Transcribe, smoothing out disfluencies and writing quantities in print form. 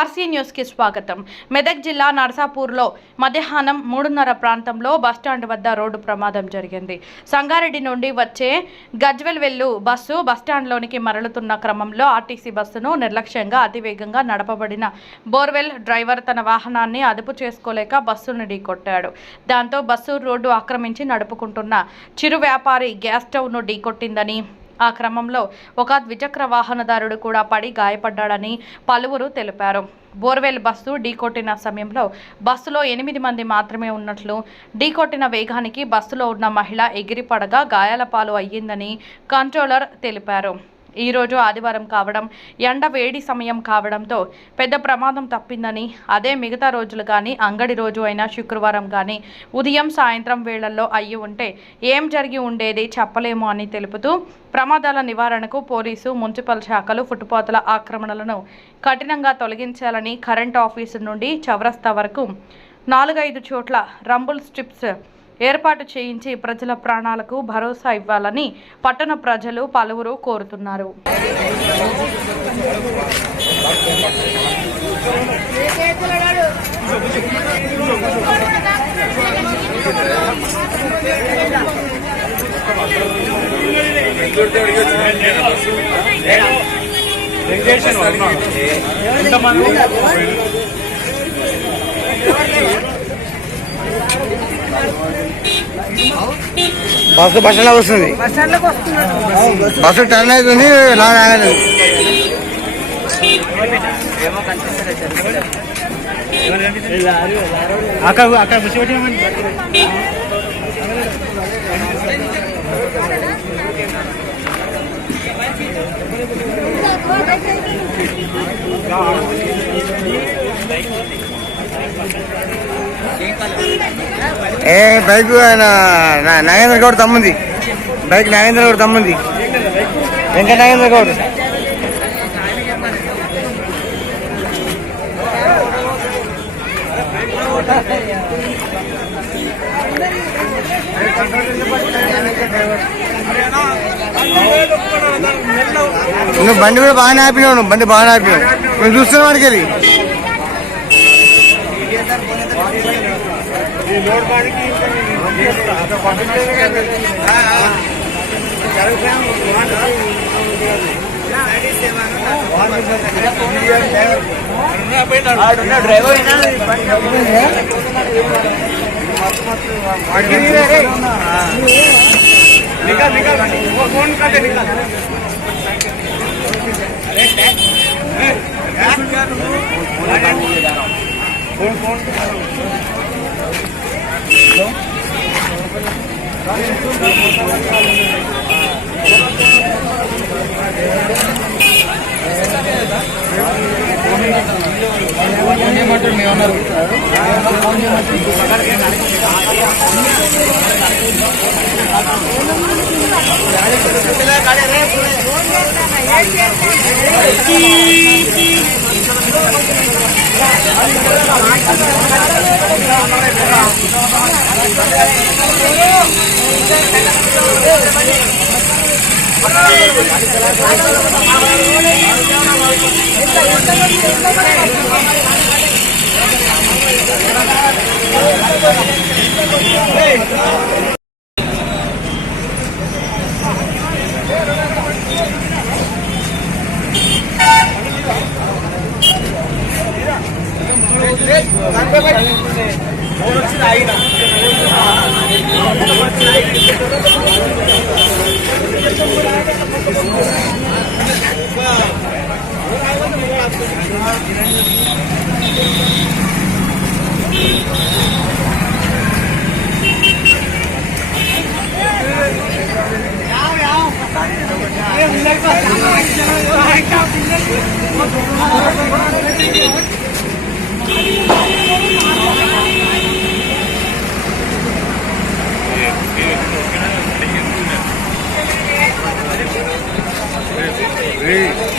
RC news కి స్వాగతం. మెదక్ జిల్లా నర్సాపూర్లో మధ్యాహ్నం 3:30 ప్రాంతంలో బస్టాండ్ వద్ద రోడ్డు ప్రమాదం జరిగింది. సంగారెడ్డి నుండి వచ్చే గజ్వెల్ వెళ్ళు బస్సు బస్టాండ్లోనికి మరలుతున్న క్రమంలో ఆర్టీసీ బస్సును నిర్లక్ష్యంగా అతివేగంగా నడపబడిన బోర్వెల్ డ్రైవర్ తన వాహనాన్ని అదుపు చేసుకోలేక బస్సును ఢీకొట్టాడు. దాంతో బస్సు రోడ్డు ఆక్రమించి నడుపుకుంటున్న చిరు వ్యాపారి గ్యాస్ స్టవ్ను ఢీకొట్టిందని, ఆ క్రమంలో ఒక ద్విచక్ర వాహనదారుడు కూడా పడి గాయపడ్డాడని పలువురు తెలిపారు. బోర్వెల్ బస్సు ఢీకొట్టిన సమయంలో బస్సులో 8 మంది మాత్రమే ఉన్నట్లు, ఢీకొట్టిన వేగానికి బస్సులో ఉన్న మహిళ ఎగిరిపడగా గాయాల పాలు అయ్యిందని కంట్రోలర్ తెలిపారు. ఈరోజు ఆదివారం కావడం, ఎండ వేడి సమయం కావడంతో పెద్ద ప్రమాదం తప్పిందని, అదే మిగతా రోజులు కానీ అంగడి రోజు అయినా శుక్రవారం కానీ ఉదయం సాయంత్రం వేళల్లో అయ్యి ఉంటే ఏం జరిగి ఉండేది చెప్పలేము అని తెలుపుతూ, ప్రమాదాల నివారణకు పోలీసు, మున్సిపల్ శాఖలు ఫుట్పాత్ల ఆక్రమణలను కఠినంగా తొలగించాలని, కరెంట్ ఆఫీసు నుండి చౌరస్తా వరకు 4-5 చోట్ల రంబుల్ స్ట్రిప్స్ ఏర్పాటు చేయించి ప్రజల ప్రాణాలకు భరోసా ఇవ్వాలని పట్టణ ప్రజలు పలువురు కోరుతున్నారు. బస్సు బస్టాండ్లోకి వస్తుంది. బస్సు టర్న్ అవుతుంది. లాంగ్ ఆగలేదు. అక్కడ బైక్ ఆయన నాగేంద్ర గౌడ్ తమ్ముంది. బైక్ నాగేంద్ర గౌడ్ తమ్ముంది. వెంకట నాగేంద్ర గౌడ్. నువ్వు బండి కూడా బాగానే ఆపినావు. నువ్వు బండి బాగానే ఆపినావు. నువ్వు చూస్తున్న వాడికి వెళ్ళి Hey.